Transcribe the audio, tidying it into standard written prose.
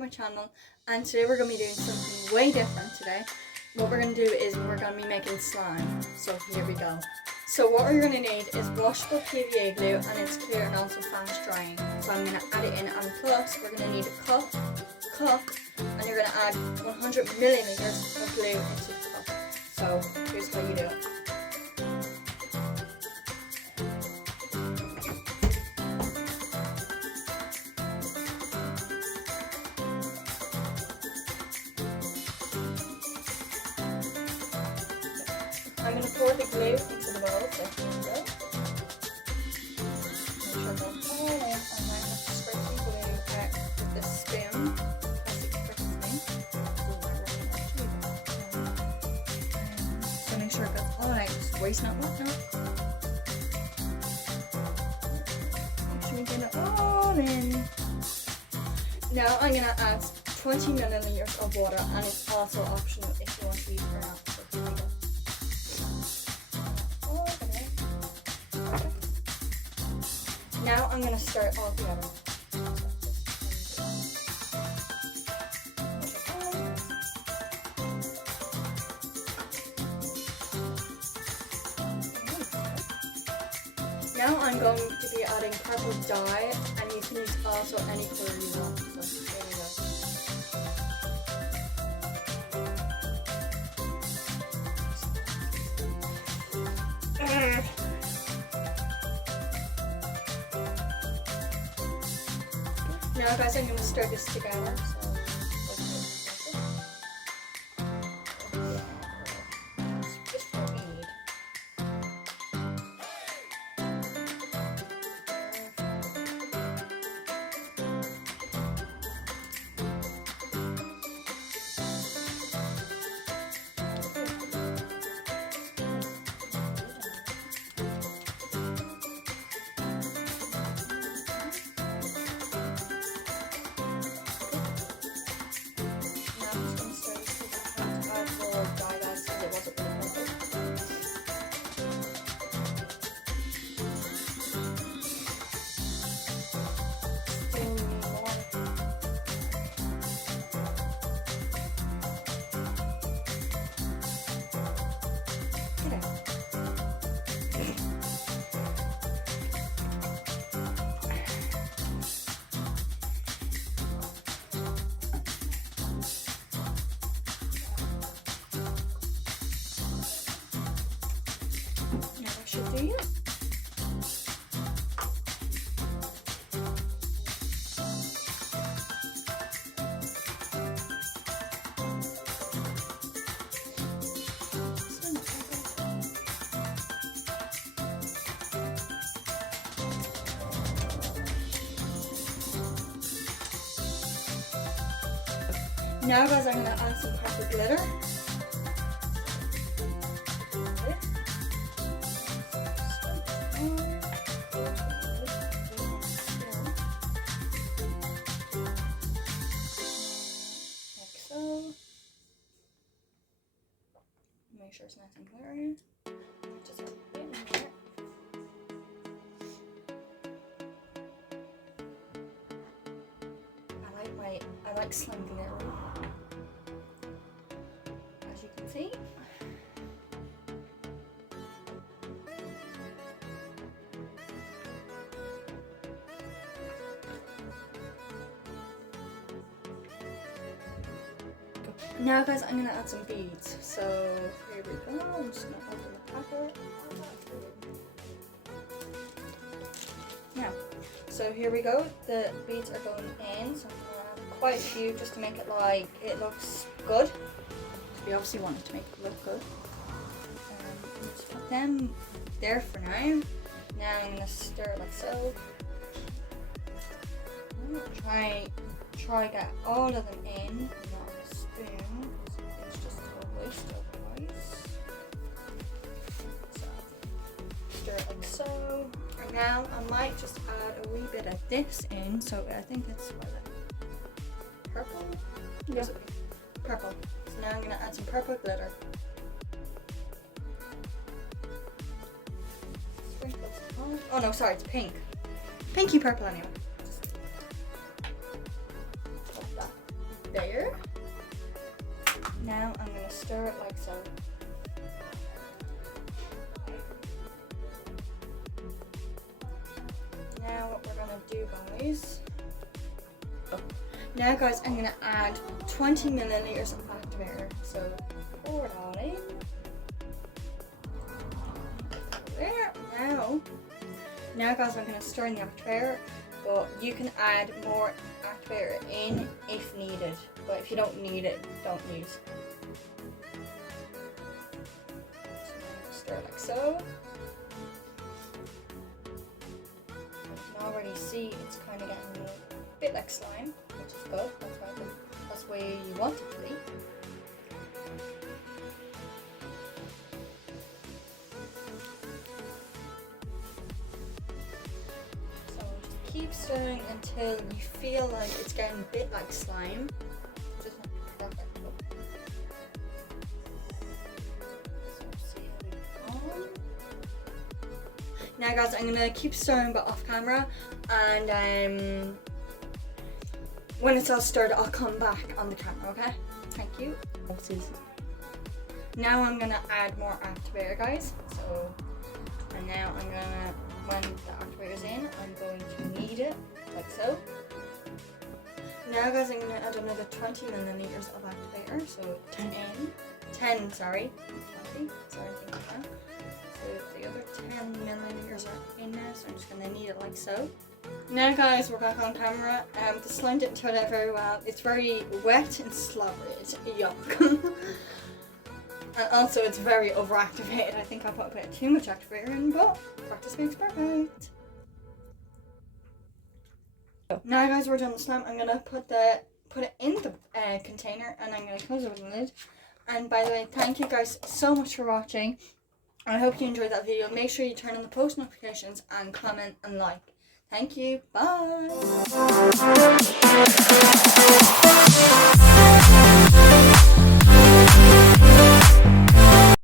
to my channel, and today we're going to be doing something way different today. What we're going to do is we're going to be making slime, so here we go. So what we're going to need is washable PVA glue, and it's clear and also fast drying. So I'm going to add it in, and plus we're going to need a cup, and you're going to add 100 milliliters of glue into the cup. So here's how you do it. I'm going to pour the glue into the bowl, so here we go. Make sure that's all in, and then spread the glue with the spoon. So make sure it goes all out, just waste not what now. Make sure you get it all in. Now I'm going to add 20 milliliters of water, and it's also optional if you want to use it or not. So here we go. Now I'm going to stir it all together. Now I'm going to be adding purple dye, and you can use also any color you want. So there we go. Now guys, I'm going to stir this together. Just what we need. Should do it. Now guys, I'm going to add some purple glitter. Make sure it's nice and glary. Just a bit in there. I like slime glary, as you can see. Now guys, I'm going to add some beads. So here we go. I'm just going to open the packet. Now, so here we go. The beads are going in. So I'm going to add quite a few just to make it like it looks good. So we obviously want it to make it look good. Just put them there for now. Now I'm going to stir it like so. Try get all of them in. It's just a waste otherwise. So stir it like so. And now I might just add a wee bit of this in. So I think it's purple. Yeah. Purple. So now I'm gonna add some purple glitter. Oh no, sorry, it's pink. Pinky purple anyway. Just like that. there. Now I'm going to stir it like so. Now what we're going to do, guys. Now guys, I'm going to add 20 milliliters of activator. So pour it all in. There. Now guys, I'm going to stir in the activator, but you can add more activator in if needed. But if you don't need it, don't use. So stir it like so. You can already see it's kind of getting a bit like slime, which is good. That's where you want it to be. So just keep stirring until you feel like it's getting a bit like slime. Just not perfect. So see how we go. Now guys, I'm gonna keep stirring but off camera, and when it's all stirred, I'll come back on the camera, okay? Thank you. Now I'm gonna add more activator, guys. So, and now I'm gonna, when the activator's in, I'm going to knead it, like so. Now guys, I'm gonna add another 20 milliliters of activator, so 10, sorry, 20, sorry, think of that. So the other 10 milliliters are in there, so I'm just gonna knead it like so. Now guys, we're back on camera. The slime didn't turn out very well. It's very wet and slobbery. It's yuck. And also it's very overactivated. I think I put a bit too much activator in, but practice makes perfect. Now guys, we're done with slime. I'm gonna put it in the container, and I'm gonna close it with the lid. And by the way, thank you guys so much for watching. I hope you enjoyed that video. Make sure you turn on the post notifications and comment and like. Thank you. Bye.